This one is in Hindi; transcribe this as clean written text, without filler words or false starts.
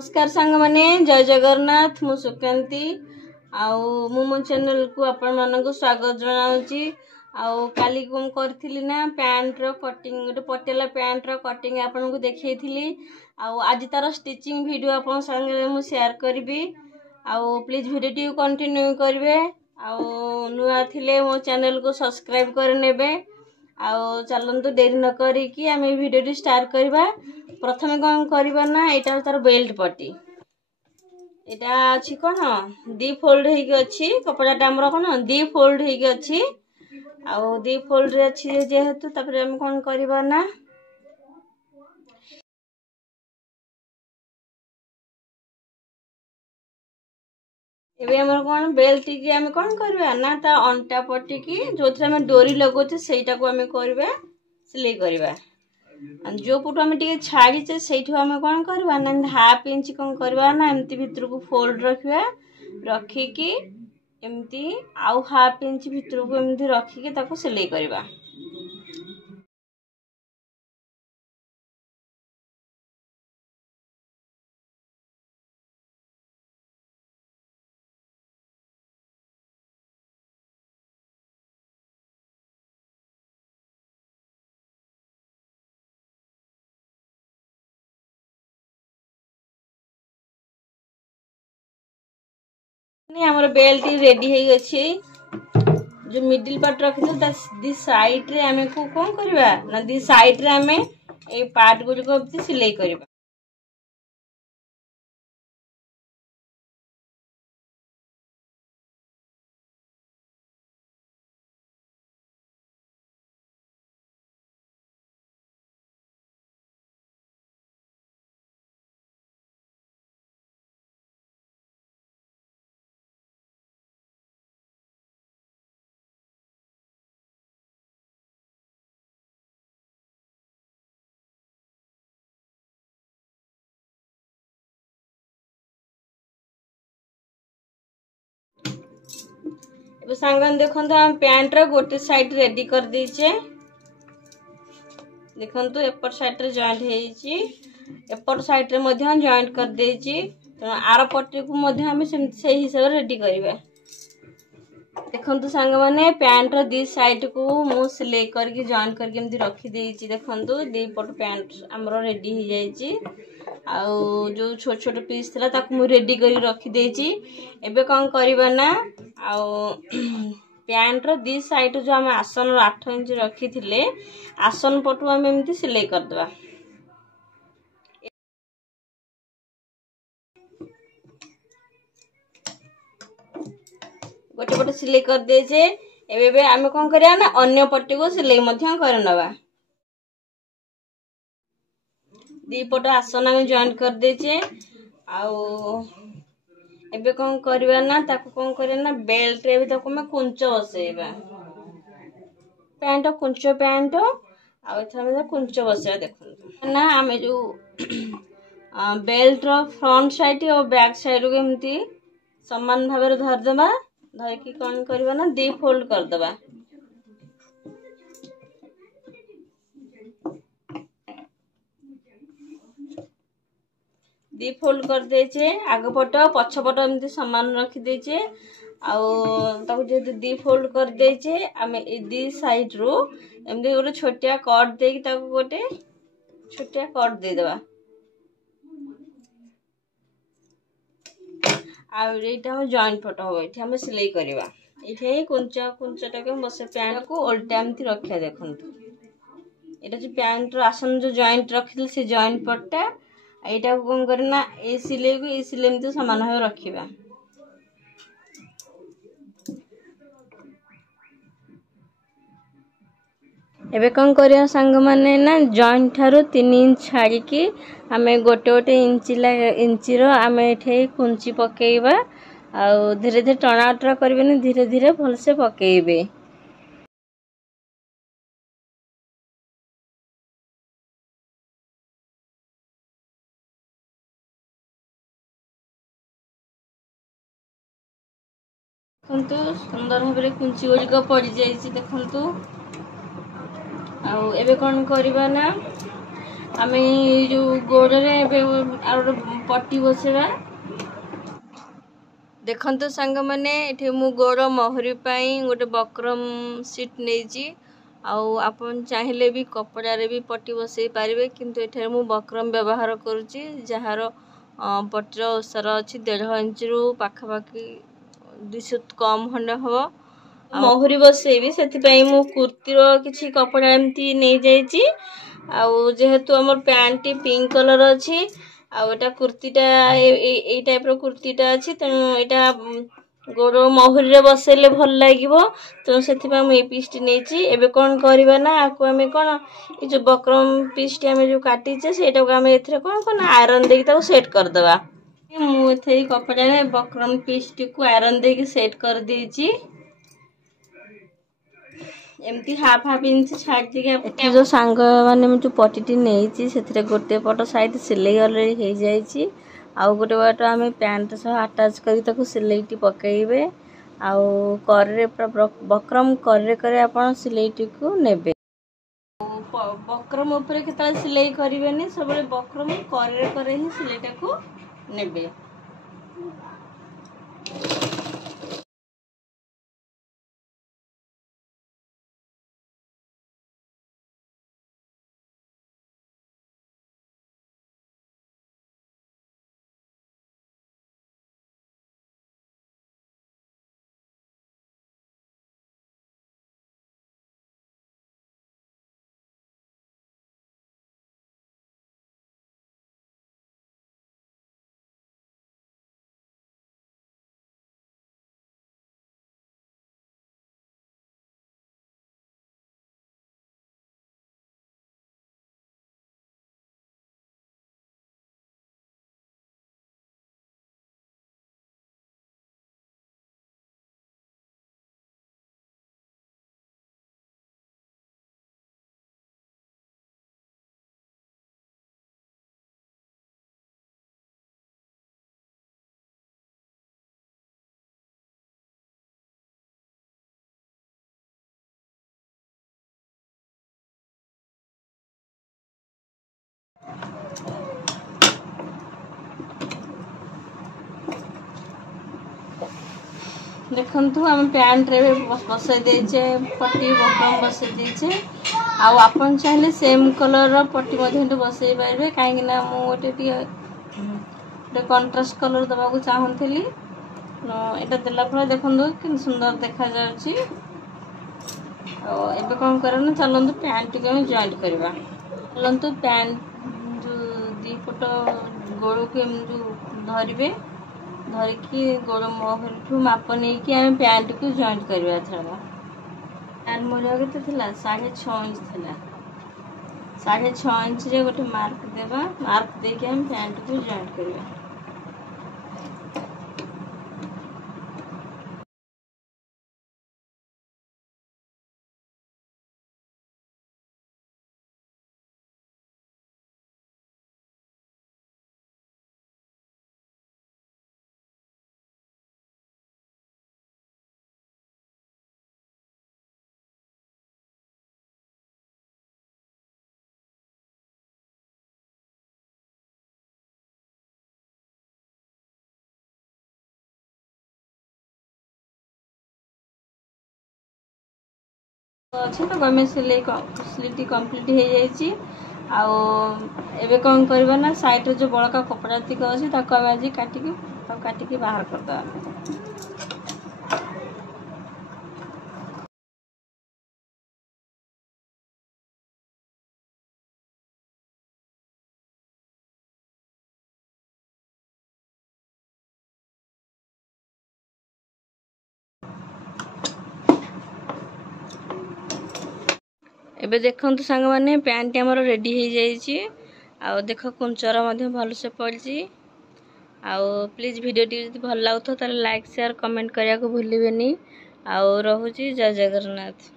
नमस्कार सांग माने जय जगन्नाथ मु सुकांती आउ मो चैनल को आपण मानक स्वागत जनाउची। आउ काली को करथिली ना पैंट रो कटिंग गोटे पटेला पैंट रो कटिंग आपन को देखैथिली। आउ आज तार स्टिचिंग वीडियो आपन संगे मु शेयर करबी। आउ प्लीज वीडियो टी कंटिन्यू करबे। आउ नुआ थिले मो चैनल को सब्सक्राइब कर नेबे। आउ चलंतु देरी न करी कि आमे वीडियो टी स्टार्ट करबा। प्रथमे कौन करबा ना एटा तार बेल्ट पट्टी एटा अछि कोन दी फोल्ड हेके अछि कपड़ा हमर कोन दी फोल्ड हेके अछि। आउ दी फोल्ड रे अछि जेहेतु तपरे हम कोन करबा ना एबे हमर कोन बेल्ट की हम कोन करबा ना ता अंटा पट्टी की जोथरे हम डोरी लगोते सेटा को हम करबा सिलाई करबा। जो पुटो हम टिके छाड़ी से सेठो हम कोन करबा ना हाफ इंच कोन करबा ना एम्ति भीतर को फोल्ड रखबा रखी की एम्ति आउ हाफ इंच भीतर को एम्ति रखी के ताको सिलाई करबा। हमर बेल्ट रेडी हेई अछि। जो मिडिल पार्ट रखितो ता दी साइड रे हमें को कोन करबा ना दी साइड रे हमें ए पार्ट गुडी को सिलाई करबा। अब सांगन देखंतु हम पैंट रो गोटे साइड रेडी कर दीचे। देखंतु एपर साइड रे जॉइंट हेइची एपर साइड रे मध्य जॉइंट कर देइची। तो आर पट्टी को मध्य हम से हिसाब रेडी करबा। देखंतु सांग माने पैंट रो दी साइड को मु सिलाई करके जॉइंट करके एमदी रखी देइची। देखंतु दी पट पैंट हमरो रेडी हो जाइची। आउ जो छोट छोट पीस थला ताकू मु रेडी करी रखी देइची। एबे कोन करबा ना आउ पैंट रो दी साइड जो हम आसन 8 इंच रखी थिले आसन पटु हम एमती सिलाई कर दबा। गोटे पटे सिलाई कर देजे। एबे हम कोन करिया ना अन्य पट्टी को सिलाई मध्य कर नबा। दी पट आसन हम जॉइंट कर देजे। आउ एबे कोन करबा ना ताको कोन करे ना बेल्ट रे भी ताको मैं कुंच बसेबा। पैंट कुंच पैंट आ एथरा में कुंच बसेबा। देखो ना हमें जो बेल्ट रो फ्रंट साइड और बैक साइड को एमती समान भाव रे धर देबा। धर की कोन करबा ना दी फोल्ड कर देबा। दी फोल्ड कर देचे आग पट पछ पट एमती समान रखी देचे। आउ ताको जे दी फोल्ड कर देचे हमें ए दी साइड रो एमती गोटे छोटिया कट दे की ताको गोटे छोटिया कट दे देबा। आ एटा हम जॉइंट पट हो एठी हम सिलाई करबा। एठी कुंचा कुंचा के बसे पैंट को उल्टा एमती रखिया। देखंतु एटा जो पैंट रो आसन जो जॉइंट रखिल से जॉइंट पट्टा एटा को कोन करना ए सिलाई को ए सिलाई में तो समान हो रखिबा। एबे कोन करिया संग माने ना जॉइंट थारो 3 इंच छाड़ी की हमें गोटे गोटे इंची रो हमें एठे कुंची पकेइबा। आउ धीरे धीरे टना उटरा करबेनी धीरे धीरे भल से पकेइबे। देखंतु सुंदर भाबरे कुंची गुड़िक पड़ जाइए। देखंतु आउ एबे कोन करबा ना आम जो गोड़े पट्टी बसवा देखते सांग मैंने ये मु गोड़ महरी गोटे बक्रम सीट नहीं आपन चाहिए भी कपड़े भी पट्टी बसई पारे किंतु एठार मु बक्रम व्यवहार करुच्ची जार पट्टीर ओसार अच्छी 1.5 इंच रु पाखापाखि 200 कम खंडे हम महरी बसैबी से मु कुर्तीर किसी कपड़ा एमती नहीं जाइए जेहेतु आम पैंट पिंक कलर अच्छी आटा कुर्तीटा ये टाइप कुर्तीटा अच्छी तेणु यहाँ गोड़ महरी बसैले भल लगे तेणु से मुझे पीसटी नहीं एवं कौन करवा ना आपको आम कौन ये जो बक्रम पीसटी आम जो काटीचे से आम ए कौन कौन आयरन देकी सेट करदे मुझे कपड़ा बक्रम पीसटी को आयरन देकी सेट कर देची एमती हाफ हाफ इंच छाड़ी जो सांग मैंने जो पट्टी नहीं से गोटे पट साइड सिलाई अलरेडी हो जाइए आउ गोटे बाट आम पैंट सह आटाच कर सिलैटी पकईबे आउ करे बक्रम करे आपन सिलैटी को नेबे बक्रम उपरे केतला सिलाई करें सब बक्रम करे ही सिलैटा को नेबे देखु आम पैंट रे बसई देचे पट्टी बक्रम बसई देचे आपन चाहिए सेम कलर पट्टी बसई पारे कहीं मुझे गोटे कंट्रास्ट कलर दबा चाहूली यहाँ देला देखु कि सुंदर देखा जाउची एबे कौन करना चलतु पैंट को जॉइंट करवा चलतु पैंट जो दी पट गोड़ को जो धरवे धरिकी गोड़ महरी माप नहीं कि आम पैंट को जॉइंट करवा थोड़ा पैंट मोर के 6.5 इंच थी 6.5 इंच रे गोटे मार्क देवा मार्क देके हम पैंट को जॉइंट करवा अच्छे तो गमे सिलाई कंप्लीट हो जाइए आबे कौन करवा ना साइड जो बड़का कपड़ा तिक अच्छी आम आज काटिकी बाहर करदे एबे देखंतु सांग माने पैंट हमर रेडी हो जाइए देख कुंचर भलसे पड़ी प्लीज वीडियो टी भल लगता लाइक शेयर कमेंट करने को भूलिए रोची जय जगन्नाथ।